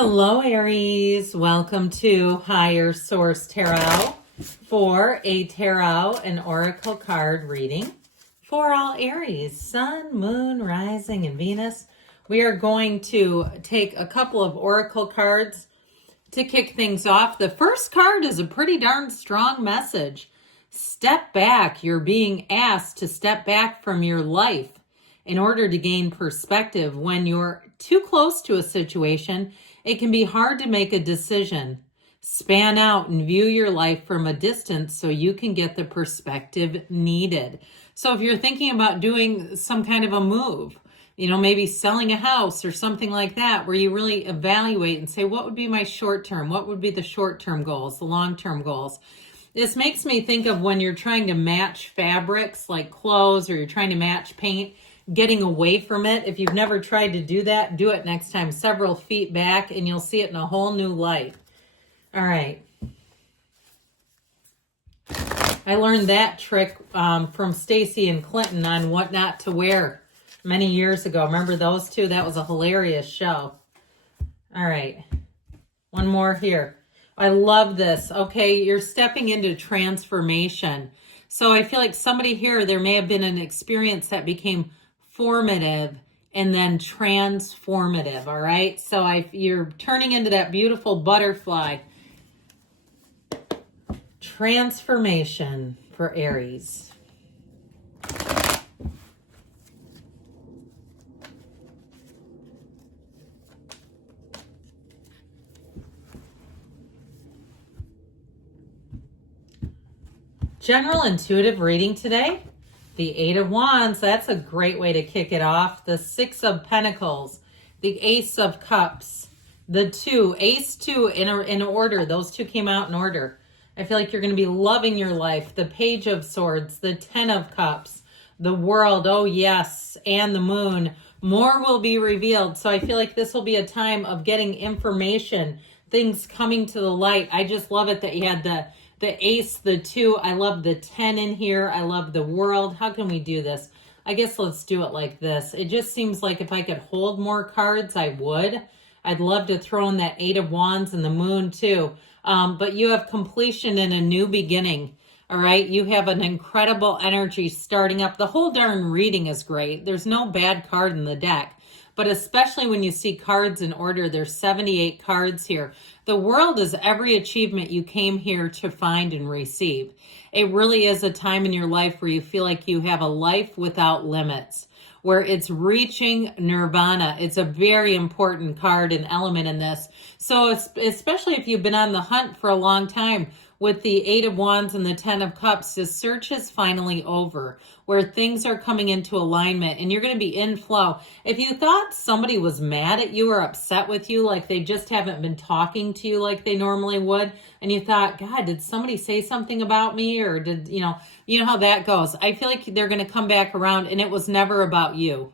Hello, Aries. Welcome to Higher Source Tarot for a tarot and oracle card reading for all Aries, Sun, Moon, Rising, and Venus. We are going to take a couple of oracle cards to kick things off. The first card is a pretty darn strong message. Step back. You're being asked to step back from your life in order to gain perspective. When you're too close to a situation, it can be hard to make a decision. Span out and view your life from a distance so you can get the perspective needed. So if you're thinking about doing some kind of a move, maybe selling a house or something like that, where you really evaluate and say, what would be my short term? What would be the short-term goals, the long-term goals? This makes me think of when you're trying to match fabrics like clothes, or you're trying to match paint, getting away from it. If you've never tried to do that, do it next time, several feet back, and you'll see it in a whole new light. All right. I learned that trick from Stacy and Clinton on what not to wear many years ago. Remember those two? That was a hilarious show. All right. One more here. I love this. Okay, you're stepping into transformation. So I feel like somebody here, there may have been an experience that became formative and then transformative. All right. So you're turning into that beautiful butterfly. Transformation for Aries. General intuitive reading today. The Eight of Wands, that's a great way to kick it off. The Six of Pentacles, the Ace of Cups, the Two, Ace, Two in order. Those two came out in order. I feel like you're going to be loving your life. The Page of Swords, the Ten of Cups, the World, oh yes, and the Moon. More will be revealed. So I feel like this will be a time of getting information, things coming to the light. I just love it that you had the Ace, the Two. I love the 10 in here. I love the World. How can we do this? I guess let's do it like this. It just seems like if I could hold more cards, I would. I'd love to throw in that Eight of Wands and the Moon too. But you have completion and a new beginning. All right. You have an incredible energy starting up. The whole darn reading is great. There's no bad card in the deck. But especially when you see cards in order, there's 78 cards here. The World is every achievement you came here to find and receive. It really is a time in your life where you feel like you have a life without limits, where it's reaching nirvana. It's a very important card and element in this. So especially if you've been on the hunt for a long time, with the Eight of Wands and the Ten of Cups, the search is finally over, where things are coming into alignment and you're going to be in flow. If you thought somebody was mad at you or upset with you, like they just haven't been talking to you like they normally would, and you thought, God, did somebody say something about me? Or did, you know how that goes. I feel like they're going to come back around, and it was never about you.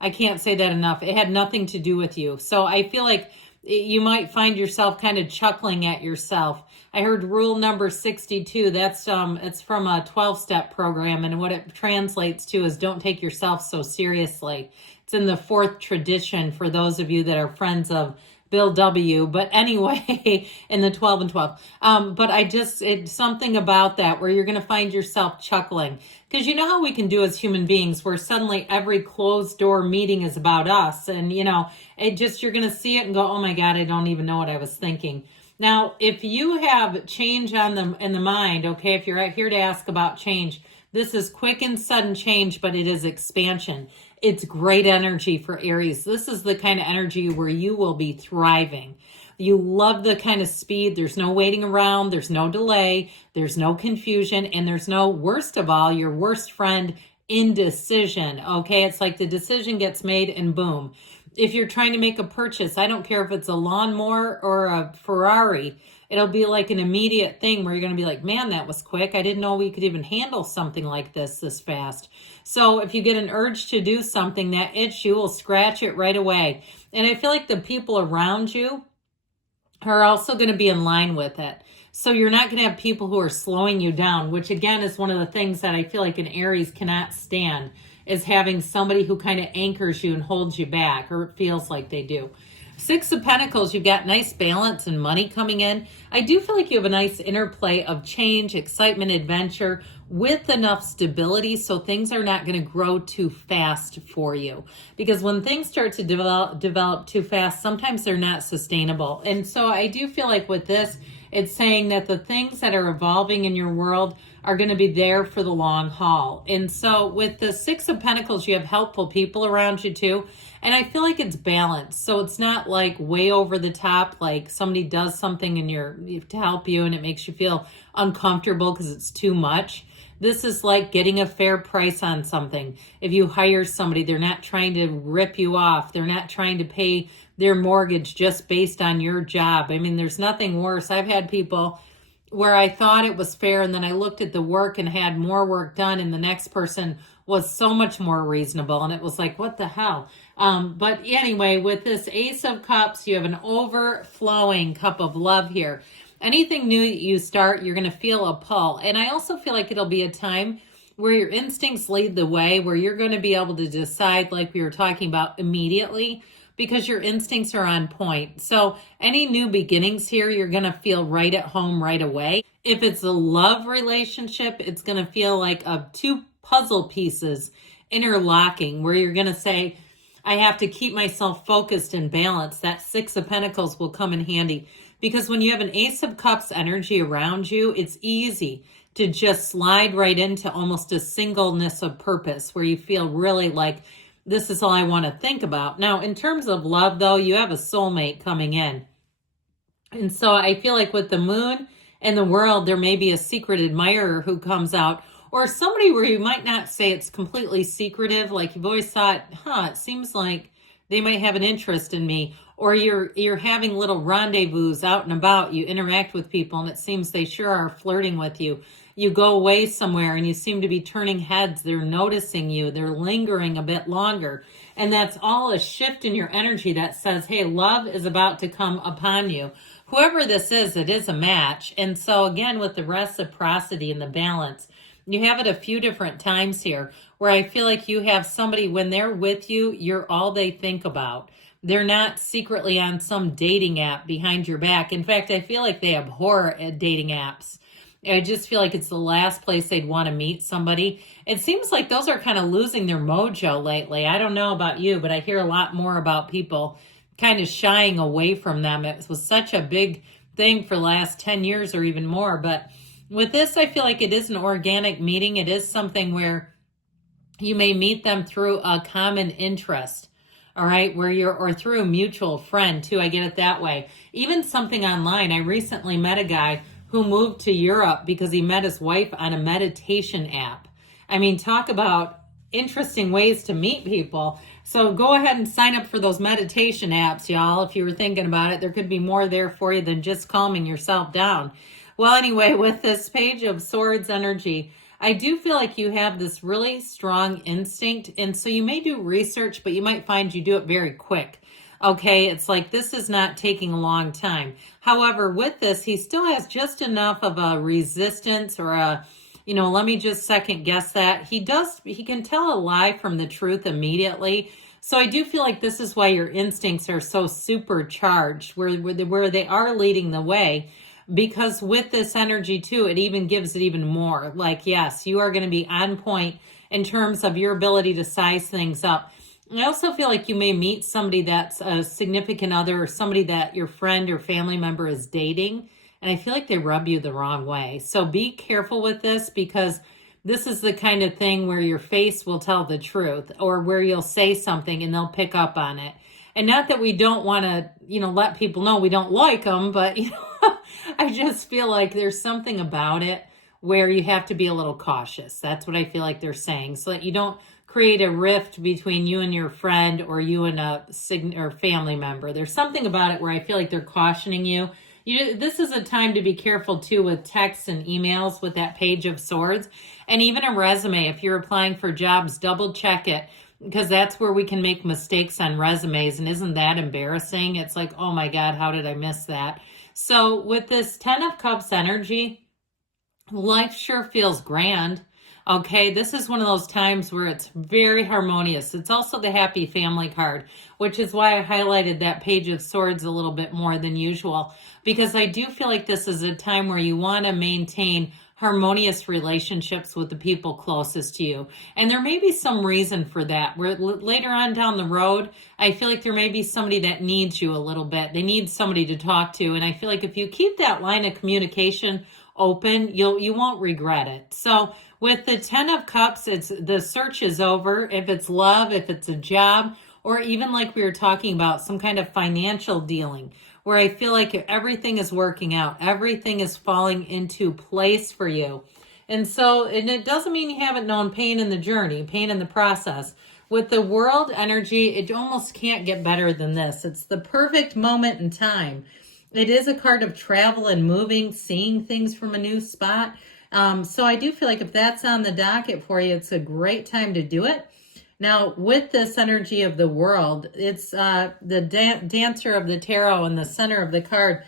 I can't say that enough. It had nothing to do with you. So I feel like you might find yourself kind of chuckling at yourself. I heard rule number 62. That's it's from a 12-step program, and what it translates to is don't take yourself so seriously. It's in the fourth tradition for those of you that are friends of Bill W. But anyway, in the 12 and 12. But it's something about that where you're going to find yourself chuckling. Because you know how we can do as human beings, where suddenly every closed door meeting is about us. And, you're going to see it and go, oh my God, I don't even know what I was thinking. Now, if you have change in the mind, okay, if you're here to ask about change, this is quick and sudden change, but it is expansion. It's great energy for Aries. This is the kind of energy where you will be thriving. You love the kind of speed. There's no waiting around. There's no delay. There's no confusion. And there's no, worst of all, your worst friend, indecision. Okay, it's like the decision gets made and boom. If you're trying to make a purchase, I don't care if it's a lawnmower or a Ferrari, it'll be like an immediate thing where you're going to be like, man, that was quick. I didn't know we could even handle something like this fast. So if you get an urge to do something, that itch, you will scratch it right away. And I feel like the people around you are also going to be in line with it. So you're not going to have people who are slowing you down, which again is one of the things that I feel like an Aries cannot stand, is having somebody who kind of anchors you and holds you back, or it feels like they do. Six of Pentacles, you've got nice balance and money coming in. I do feel like you have a nice interplay of change, excitement, adventure with enough stability so things are not going to grow too fast for you. Because when things start to develop too fast, sometimes they're not sustainable. And so I do feel like with this, it's saying that the things that are evolving in your world are going to be there for the long haul. And so with the Six of Pentacles, you have helpful people around you too. And I feel like it's balanced. So it's not like way over the top, like somebody does something and to help you and it makes you feel uncomfortable because it's too much. This is like getting a fair price on something. If you hire somebody, they're not trying to rip you off. They're not trying to pay their mortgage just based on your job. I mean, there's nothing worse. I've had people where I thought it was fair and then I looked at the work and had more work done and the next person was so much more reasonable and it was like, what the hell? But anyway, with this Ace of Cups, you have an overflowing cup of love here. Anything new that you start, you're going to feel a pull. And I also feel like it'll be a time where your instincts lead the way, where you're going to be able to decide, like we were talking about, immediately, because your instincts are on point. So any new beginnings here, you're going to feel right at home right away. If it's a love relationship, it's going to feel like two puzzle pieces interlocking, where you're going to say, I have to keep myself focused and balanced. That Six of Pentacles will come in handy. Because when you have an Ace of Cups energy around you, it's easy to just slide right into almost a singleness of purpose where you feel really like this is all I want to think about. Now, in terms of love, though, you have a soulmate coming in. And so I feel like with the moon and the world, there may be a secret admirer who comes out, or somebody where you might not say it's completely secretive. Like you've always thought, it seems like they might have an interest in me. Or you're having little rendezvous out and about. You interact with people and it seems they sure are flirting with you. You go away somewhere and you seem to be turning heads. They're noticing you. They're lingering a bit longer. And that's all a shift in your energy that says, hey, love is about to come upon you. Whoever this is, it is a match. And so again, with the reciprocity and the balance, you have it a few different times here where I feel like you have somebody, when they're with you, you're all they think about. They're not secretly on some dating app behind your back. In fact, I feel like they abhor dating apps. I just feel like it's the last place they'd want to meet somebody. It seems like those are kind of losing their mojo lately. I don't know about you, but I hear a lot more about people kind of shying away from them. It was such a big thing for the last 10 years or even more. But with this, I feel like it is an organic meeting. It is something where you may meet them through a common interest. All right, or through a mutual friend too. I get it that way. Even something online. I recently met a guy who moved to Europe because he met his wife on a meditation app. I mean, talk about interesting ways to meet people. So go ahead and sign up for those meditation apps, y'all. If you were thinking about it, there could be more there for you than just calming yourself down. Well, anyway, with this Page of Swords energy, I do feel like you have this really strong instinct. And so you may do research, but you might find you do it very quick. Okay, it's like this is not taking a long time. However, with this, he still has just enough of a resistance or let me just second guess that. He can tell a lie from the truth immediately. So I do feel like this is why your instincts are so supercharged, where they are leading the way. Because with this energy too, it even gives it even more. Like, yes, you are going to be on point in terms of your ability to size things up. I also feel like you may meet somebody that's a significant other or somebody that your friend or family member is dating. And I feel like they rub you the wrong way. So be careful with this, because this is the kind of thing where your face will tell the truth, or where you'll say something and they'll pick up on it. And not that we don't want to, let people know we don't like them, but, I just feel like there's something about it where you have to be a little cautious. That's what I feel like they're saying, so that you don't create a rift between you and your friend or you and a family member. There's something about it where I feel like they're cautioning you. This is a time to be careful too with texts and emails with that Page of Swords, and even a resume. If you're applying for jobs, double check it, because that's where we can make mistakes on resumes. And isn't that embarrassing? It's like, oh my God, how did I miss that? So with this 10 of Cups energy, life sure feels grand. Okay, this is one of those times where it's very harmonious. It's also the happy family card, which is why I highlighted that Page of Swords a little bit more than usual, because I do feel like this is a time where you want to maintain harmonious relationships with the people closest to you. And there may be some reason for that. Where later on down the road, I feel like there may be somebody that needs you a little bit. They need somebody to talk to. And I feel like if you keep that line of communication open, you won't regret it. So with the 10 of Cups, it's the search is over. If it's love, if it's a job, or even like we were talking about, some kind of financial dealing, where I feel like everything is working out, everything is falling into place for you. And it doesn't mean you haven't known pain in the journey, pain in the process. With the World energy, it almost can't get better than this. It's the perfect moment in time. It is a card of travel and moving, seeing things from a new spot. So I do feel like if that's on the docket for you, it's a great time to do it. Now, with this energy of the World, it's the dancer of the tarot in the center of the card,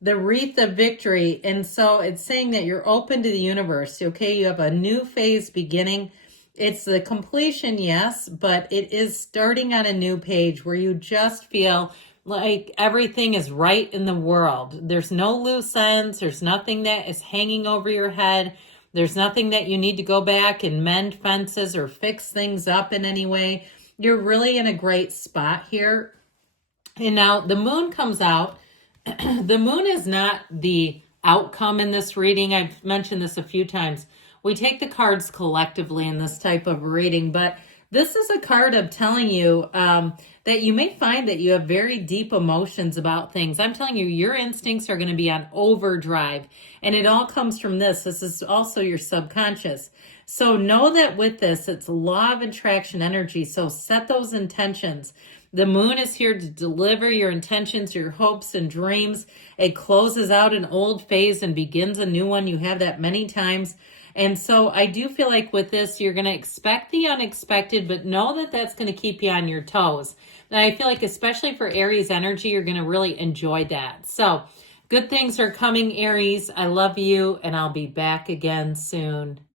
the wreath of victory. And so it's saying that you're open to the universe. Okay, you have a new phase beginning. It's the completion, yes, but it is starting on a new page where you just feel like everything is right in the world. There's no loose ends. There's nothing that is hanging over your head. There's nothing that you need to go back and mend fences or fix things up in any way. You're really in a great spot here. And now the moon comes out. The moon is not the outcome in this reading. I've mentioned this a few times. We take the cards collectively in this type of reading, but this is a card of telling you that you may find that you have very deep emotions about things. I'm telling you, your instincts are going to be on overdrive, and it all comes from this. This is also your subconscious. So know that with this, it's law of attraction energy. So set those intentions. The moon is here to deliver your intentions, your hopes and dreams. It closes out an old phase and begins a new one. You have that many times. And so I do feel like with this, you're going to expect the unexpected, but know that that's going to keep you on your toes. And I feel like especially for Aries energy, you're going to really enjoy that. So good things are coming, Aries. I love you, and I'll be back again soon.